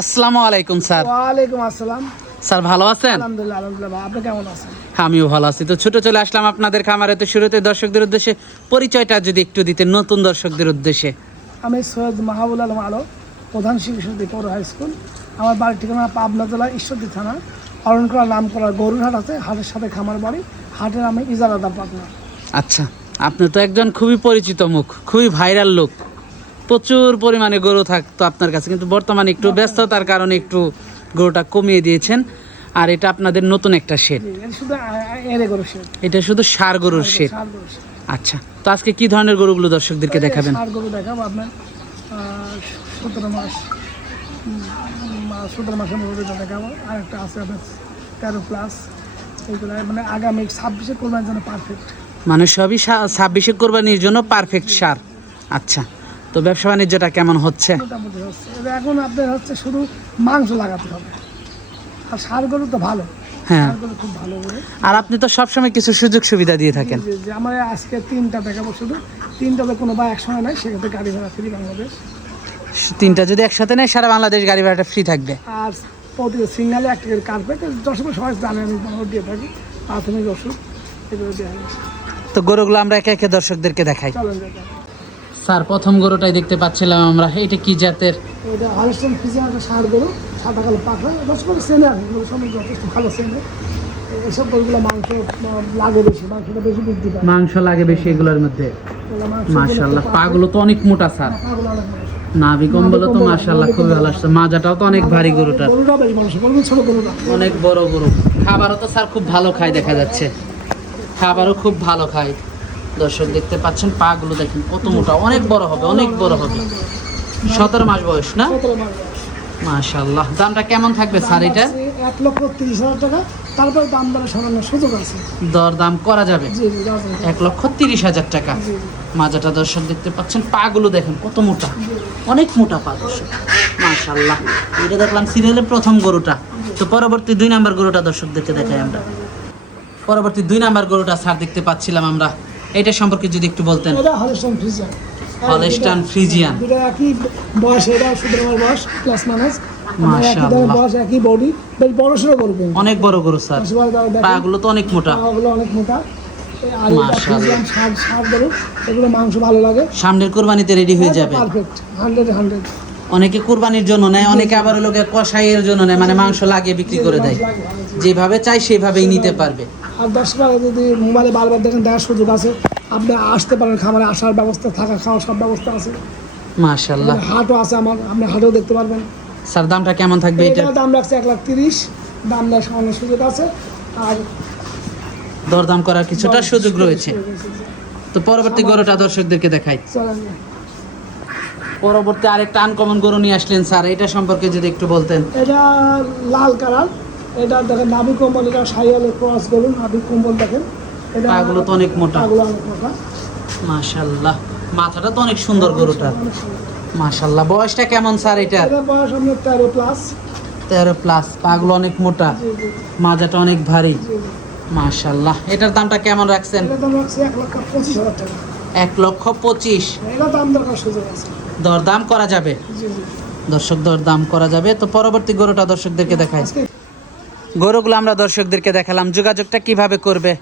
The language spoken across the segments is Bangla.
আসসালামু আলাইকুম স্যার। ওয়ালাইকুম আসসালাম। স্যার ভালো আছেন? আলহামদুলিল্লাহ আলহামদুলিল্লাহ, আপনি কেমন আছেন? আমিও ভালো আছি। তো ছোট চলে আসলাম আপনাদের খামারে। তো শুরুতে দর্শকদের উদ্দেশ্যে পরিচয়টা যদি একটু দিতেন নতুন দর্শকদের উদ্দেশ্যে। আমি সৈয়দ মাহবুল আলম আলো, প্রধান শিক্ষক পৌর হাই স্কুল। আমার বাড়ির ঠিকানা পাবনা জেলা ঈশ্বরদী থানা, অরণকলা নাম করা গরুরহাট আছে, হাটের সাথে খামার বাড়ি। হাটের আমি ইজারাদার পাবনা। আচ্ছা, আপনি তো একজন খুবই পরিচিত মুখ, খুবই ভাইরাল লোক। প্রচুর পরিমাণে গরু থাকতো আপনার কাছে, কিন্তু বর্তমানে একটু ব্যস্ততার কারণে একটু গরুটা কমিয়ে দিয়েছেন। আর এটা আপনাদের নতুন একটা শেড। এটা শুধু এরে গরু শেড। এটা শুধু ষাঁড় গরুর শেড। ষাঁড় গরু শেড। আচ্ছা, তো আজকে কি ধরনের গরুগুলো দর্শকদেরকে দেখাবেন? ষাঁড় গরু দেখাবো আপনার 17 মাস 17 মাসের গরুটা দেখাবো। আর একটা আছে আপনার 13+। এইগুলো মানে আগামী 26-এ কোরবানির জন্য পারফেক্ট। মানে সবই 26-এ কোরবানির জন্য পারফেক্ট সার। আচ্ছা, তো ব্যবসা বাণিজ্যটা কেমন হচ্ছে? মোটামুটি হচ্ছে। এখন আপনার হচ্ছে শুধু মাংস লাগাতে হবে, আর ষাঁড় গরু তো ভালো। হ্যাঁ, ষাঁড় গরু খুব ভালো গরু। আর আপনি তো সবসময় কিছু সুযোগ সুবিধা দিয়ে থাকেন। যে আমার আজকে 3টা দেখাবো, শুধু 3টাতে কোনো বা একসঙ্গে নাই, সেক্ষেত্রে গাড়ি ভাড়া ফ্রি বাংলাদেশ। 3টা যদি একসাথে নেয় সারা বাংলাদেশ গাড়ি ভাড়াটা ফ্রি থাকবে। আর প্রতিটা সিঙ্গালে একটা করে কার্পেট, দর্শক সবাই জানে আমি কোনো দিয়ে থাকি, প্রাথমিক ওষুধ এগুলো দেওয়া হয়েছে। তো গরুগুলো আমরা একে একে দর্শকদেরকে দেখাই। চলেন দেখা। স্যার, প্রথম গরুটাই দেখতে পাচ্ছিলাম আমরা। এটা কি জাতের? এটা হলস্টাইন ফ্রিজিয়ান একটা ষাঁড় গরু, সাদা কালো পাখা, দর্শক চেনে আর এগুলো সবাই যথেষ্ট ভালো চেনে। এসব গরুগুলো মাংস লাগে বেশি, মাংসটা বেশি বৃদ্ধি পায়। মাংস লাগে বেশি এগুলোর মধ্যে। এগুলো মাংস মাশাআল্লাহ, পাগুলো তো অনেক মোটা স্যার। পাগুলো অনেক মাংস। নাভি কম্বলও তো মাশাআল্লাহ খুবই ভালো আসছে। মাজাটাও তো অনেক ভারী গরুটা, গরুটা বেশি মাংস, গরু ছোট গরুটা। অনেক বড় গরু। খাবারও তো স্যার খুব ভালো খায় দেখা যাচ্ছে। খাবারও খুব ভালো খায়। দর্শক দেখতে পাচ্ছেন, পাগুলো দেখেন কত মোটা, অনেক বড় হবে, অনেক বড় হবে। 17 মাস বয়স না? 17 মাস বয়স। মাশাআল্লাহ। দামটা কেমন থাকবে স্যার এটা? 1,30,000 টাকা। তারপরে দাম দরে সামান্য সুযোগ আছে। দর দাম করা যাবে। জি জি, দাম আছে। 1,30,000 টাকা। জি, জি। মাজাটা দর্শক দেখতে পাচ্ছেন, পাগুলো দেখেন কত মোটা, অনেক মোটা পা দর্শক। মাশাআল্লাহ, এটা দেখলাম সিরিয়ালের প্রথম গরুটা। তো পরবর্তী 2 নাম্বার গরুটা দর্শকদেরকে দেখাই আমরা। পরবর্তী 2 নাম্বার গরুটা স্যার দেখতে পাচ্ছিলাম আমরা। এটা সম্পর্কে যদি একটু বলতেন। এটা হলস্টাইন ফ্রিজিয়ান। Holstein Friesian. দুটো একই বয়স, এটা 17 মাস প্লাস মাইনাস। মাশাআল্লাহ, বয়স একই বডি, বেশ বড় সড়ো গরু কিন্তু। অনেক বড় গরু স্যার। পাগুলো তো অনেক মোটা। পাগুলো অনেক মোটা। আর এটা মাশাআল্লাহ। ফ্রিজিয়ান ষাঁড় গরু, এগুলো মাংস ভালো লাগে। সামনের কুরবানিতে রেডি হয়ে যাবে। পারফেক্ট 100 অনেকে কুরবানির জন্য নেয়, অনেকে আবার লোকে কষাইয়ের জন্য নেয়, মানে মাংস লাগিয়ে বিক্রি করে দেয়। যেভাবে চাই সেভাবেই নিতে পারবে। আর দর্শকরা যদি মোবাইলে বারবার দেখেন, দেখার সুযোগ আছে। আপনি আসতে পারেন, খামারে আসার ব্যবস্থা, থাকা খাওয়ার সব ব্যবস্থা আছে। মাশাআল্লাহ। হাটও আছে আমার, আপনি হাটেও দেখতে পারবেন। স্যার, দামটা কেমন থাকবে এটা? এটার দাম রাখছে 1,30,000। দাম দেওয়ার সামান্য সুযোগ আছে। আর দরদাম করার কিছুটা সুযোগ রয়েছে। তো পরবর্তী গরুটা দর্শকদেরকে দেখাই। চলেন। পরবর্তী আরেকটা আনকমন গরু নিয়ে আসলেন স্যার, এটা সম্পর্কে যদি একটু বলতেন। এটা লাল কালার। এটা দেখেন নাভি কম্বল, এটা শাহিওয়ালের ক্রস গরু, নাভি কম্বল দেখেন। এটা পাগুলো তো অনেক মোটা। পাগুলো অনেক মোটা। মাশাআল্লাহ, মাথাটা তো অনেক সুন্দর গরুটা। মাশাআল্লাহ, বয়সটা কেমন স্যার এটা? এটা বয়স আপনার 13+। 13+। পাগুলো অনেক মোটা, জি জি মাজাটা অনেক ভারী। জি জি। মাশাআল্লাহ, এটার দামটা কেমন রাখছেন? এটা দাম রাখছে 1,25,000 টাকা। 1,25,000। এটা দাম দরকার সুযোগ আছে। দরদাম করা যাবে। জি জি। দর্শক, দরদাম করা যাবে। তো পরবর্তী গরুটা দর্শকদেরকে দেখাই। আজকে গরুগুলো আমরা দর্শকদেরকে দেখালাম, যোগাযোগটা কিভাবে করবে?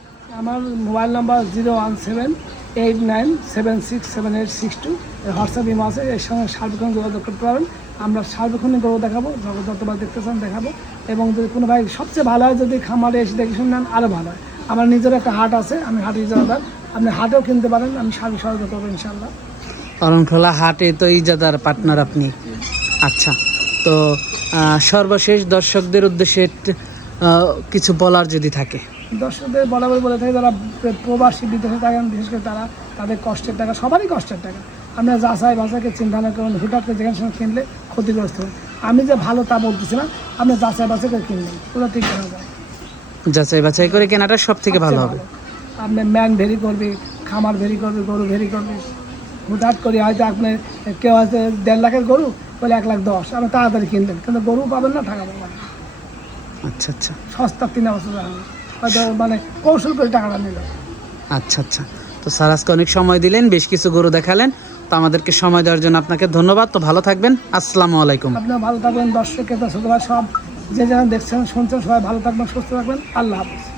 আমার মোবাইল নাম্বার 01789767862। হোয়াটসঅ্যাপ ইমো আছে, এর সঙ্গে সার্বক্ষণ যোগাযোগ করতে পারেন। আমরা সার্বক্ষণিক গরু দেখাবো, যতবার দেখতে চান দেখাবো। এবং যদি কোনো ভাই সবচেয়ে ভালো হয়, যদি খামারে এসে দেখে শুনে নেন আরও ভালো হয়। আমার নিজের একটা হাট আছে, আমি হাটে ইজারাদার। আপনি হাটেও কিনতে পারেন, আমি সার্বিক সহায়তা করবো ইনশাল্লাহ। অরণখোলা হাটে তো ইজাদার পার্টনার আপনি। আচ্ছা, তো সর্বশেষ দর্শকদের উদ্দেশ্যে কিছু বলার যদি থাকে। দর্শকদের বরাবর বলে থাকে, যারা প্রবাসী বিদেশে থাকেন, বিশেষ করে তাদের কষ্টের টাকা, সবারই কষ্টের টাকা। আপনারা যাচাই বাছাইকে চিন্তা না করুন, হুটার করে যেখানে সেখানে কিনলে ক্ষতিগ্রস্ত হবে। আমি যে ভালো তা বলতেছি না, আপনি যাচাই বাছাই করে কিনবেন, পুরো ঠিক করা যায়। যাচাই বাছাই করে কেনাটা সব থেকে ভালো হবে। আপনি ম্যান ভেরি করবে, খামার ভেরি করবে, গরু ভেরি করবে। হুটহাট করে হয়তো আপনি কেউ হয়তো 1.5 লাখের গরু বলে 1,10,000, আপনি তাড়াতাড়ি কিনবেন, কিন্তু গরু পাবেন না, টাকা পাবেন না। আচ্ছা আচ্ছা। সস্তা 3 বছর হয়তো মানে কৌশল করে টাকাটা নিল। আচ্ছা আচ্ছা। তো স্যার, আজকে অনেক সময় দিলেন, বেশ কিছু গরু দেখালেন। তো আমাদেরকে সময় দেওয়ার জন্য আপনাকে ধন্যবাদ। তো ভালো থাকবেন, আসসালামু আলাইকুম। আপনারা ভালো থাকবেন, দর্শক ক্রেতা ছোট ভাই সব যে যেখানে দেখছেন শুনছেন সবাই ভালো থাকবেন, সুস্থ থাকবেন। আল্লাহ হাফেজ।